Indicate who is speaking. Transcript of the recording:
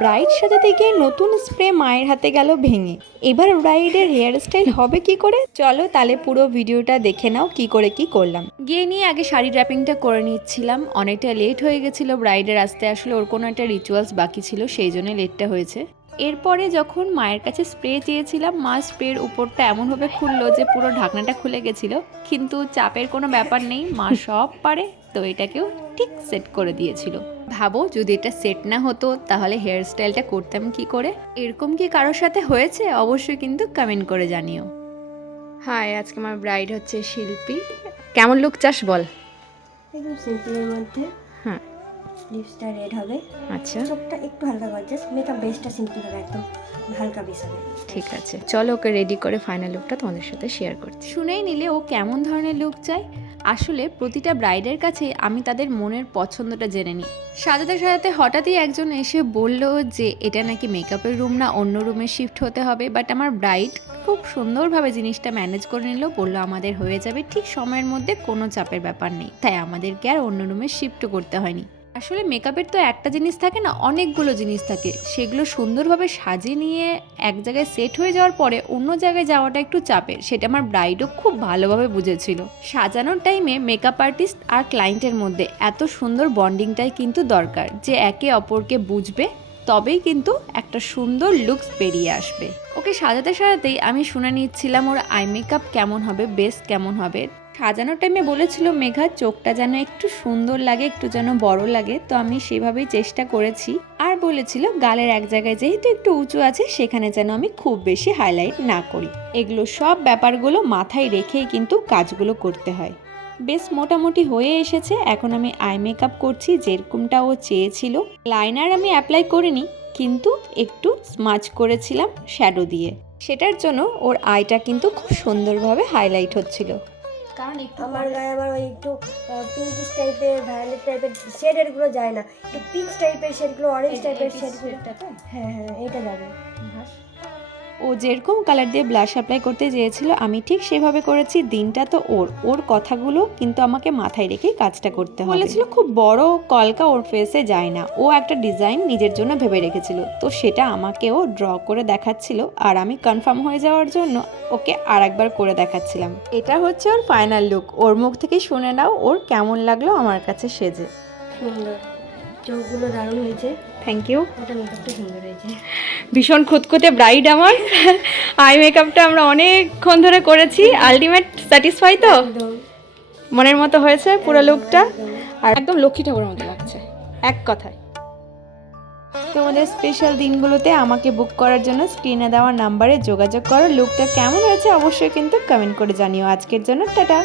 Speaker 1: Bride সাজাতে গিয়ে নতুন স্প্রে মায়ের হাতে গেল ভেঙে। এবার ব্রাইডের হেয়ার স্টাইল হবে কি করে? চলো তাহলে পুরো ভিডিওটা দেখে নাও কি করে কি করলাম। গিয়ে নিয়ে আগে শাড়ি ড্র্যাপিংটা করে নিচ্ছিলাম। অনেকটা লেট হয়ে গেছিল, ব্রাইডের আসতে আসলে ওর কোনো একটা রিচুয়ালস বাকি ছিল, সেই জন্য লেটটা হয়েছে। এরপরে যখন মায়ের কাছে স্প্রে চেয়েছিলাম, মা স্প্রের উপরটা এমনভাবে খুললো যে পুরো ঢাকনাটা খুলে গেছিল। কিন্তু চাপের কোনো ব্যাপার নেই, মা সব পারে, তো এটাকেও ঠিক সেট করে দিয়েছিল। ভাবো যদি এটা সেট না হতো তাহলে হেয়ার স্টাইলটা করতাম কি করে? এরকম কি কারোর সাথে হয়েছে? অবশ্যই কিন্তু কমেন্ট করে জানিও। হাই আজকে আমার ব্রাইড হচ্ছে শিল্পী। কেমন লুক চাস বল?
Speaker 2: একদম সিম্পলের মধ্যে
Speaker 1: হ্যাঁ।
Speaker 2: লিপসটা রেড হবে।
Speaker 1: আচ্ছা।
Speaker 2: চোখটা একটু হালকা গর্জাস মেকআপ বেসটা সিম্পল হবে একদম হালকা বেস হবে।
Speaker 1: ঠিক আছে। চলো ওকে রেডি করে ফাইনাল লুকটা তোমাদের সাথে শেয়ার করছি। শুনেই নিলে ও কেমন ধরনের লুক চাই আসলে প্রতিটা ব্রাইডের কাছে আমি তাদের মনের পছন্দটা জেনে নিই। সাজাতে সাজাতে হঠাৎই একজন এসে বলল যে, এটা নাকি মেকআপের রুম না, অন্য রুমে শিফট হতে হবে। বাট আমার ব্রাইড খুব সুন্দরভাবে জিনিসটা ম্যানেজ করে নিল, বলল, আমাদের হয়ে যাবে, ঠিক সময়ের মধ্যে কোনো চাপের ব্যাপার নেই। তাই আমাদেরকে আর অন্য রুমে শিফট করতে হয়নি। আসলে মেকআপের তো একটা জিনিস থাকে না, অনেকগুলো জিনিস থাকে। সেগুলো সুন্দরভাবে সাজিয়ে নিয়ে এক জায়গায় সেট হয়ে যাওয়ার পরে অন্য জায়গায় যাওয়াটা একটু চাপের। সেটা আমার ব্রাইডও খুব ভালোভাবে বুঝেছিল। সাজানোর টাইমে মেকআপ আর্টিস্ট আর ক্লায়েন্টের মধ্যে এত সুন্দর বন্ডিংটাই কিন্তু দরকার যে একে অপরকে বুঝবে, তবেই কিন্তু একটা সুন্দর লুকস বেরিয়ে আসবে। ওকে সাজাতে সাজাতেই আমি শুনে নিচ্ছিলাম ওর আই মেকআপ কেমন হবে বেস কেমন হবে। সাজানোর টাইমে বলেছিল, মেঘা, চোখটা যেন একটু সুন্দর লাগে, একটু যেন বড় লাগে। তো আমি সেভাবেই চেষ্টা করেছি। আর বলেছিল, গালের এক জায়গায় যেহেতু একটু উঁচু আছে, সেখানে যেন আমি খুব বেশি হাইলাইট না করি। এগুলো সব ব্যাপারগুলো মাথায় রেখেই কিন্তু কাজগুলো করতে হয়। বেশ মোটামুটি হয়ে এসেছে। এখন আমি আই মেকআপ করছি যেরকমটা ও চেয়েছিল। লাইনার আমি অ্যাপ্লাই করিনি, কিন্তু একটু স্মাচ করেছিলাম শ্যাডো দিয়ে। সেটার জন্য ওর আইটা কিন্তু খুব সুন্দরভাবে হাইলাইট হচ্ছিল। কারণ একটু
Speaker 2: আমার গায়ে আবার ওই একটু পিঙ্কিশ টাইপের ভায়োলেট টাইপের শেডেরগুলো যায় না। একটু পিঙ্ক টাইপের শেডগুলো অরেঞ্জ টাইপের শেডগুলো হ্যাঁ হ্যাঁ এটা যাবে।
Speaker 1: ও যেরকম কালার দিয়ে ব্লাশ অ্যাপ্লাই করতে চেয়েছিল আমি ঠিক সেভাবে করেছি দিনটা তো ওর। ওর কথাগুলো কিন্তু আমাকে মাথায় রেখেই কাজটা করতে হবে। বলেছিল খুব বড় কলকা ওর ফেসে যায় না। ও একটা ডিজাইন নিজের জন্য ভেবে রেখেছিল। তো সেটা আমাকেও ড্র করে দেখাচ্ছিল আর আমি কনফার্ম হয়ে যাওয়ার জন্য ওকে আর একবার করে দেখাচ্ছিলাম। এটা হচ্ছে ওর ফাইনাল লুক ওর মুখ থেকে শুনে নাও ওর কেমন লাগল আমার কাছে সেজে।
Speaker 2: সুন্দর। চোখগুলো দারুণ হয়েছে।
Speaker 1: থ্যাংক ইউ
Speaker 2: ওটা মেকআপটা সুন্দর হয়েছে।
Speaker 1: ভীষণ খুঁতখুঁতে ব্রাইড আমার। আই মেকআপটা আমরা অনেকক্ষণ ধরে করেছি। আলটিমেট স্যাটিসফাই তো? মনের মতো হয়েছে পুরো লুকটা আর একদম লক্ষ্মী ঠাকুরের মতো লাগছে। এক কথায়। তোমাদের স্পেশাল দিনগুলোতে আমাকে বুক করার জন্য স্ক্রিনে দেওয়া নাম্বারে যোগাযোগ করো। লুকটা কেমন হয়েছে অবশ্যই কিন্তু কমেন্ট করে জানিও। আজকের জন্য টাটা।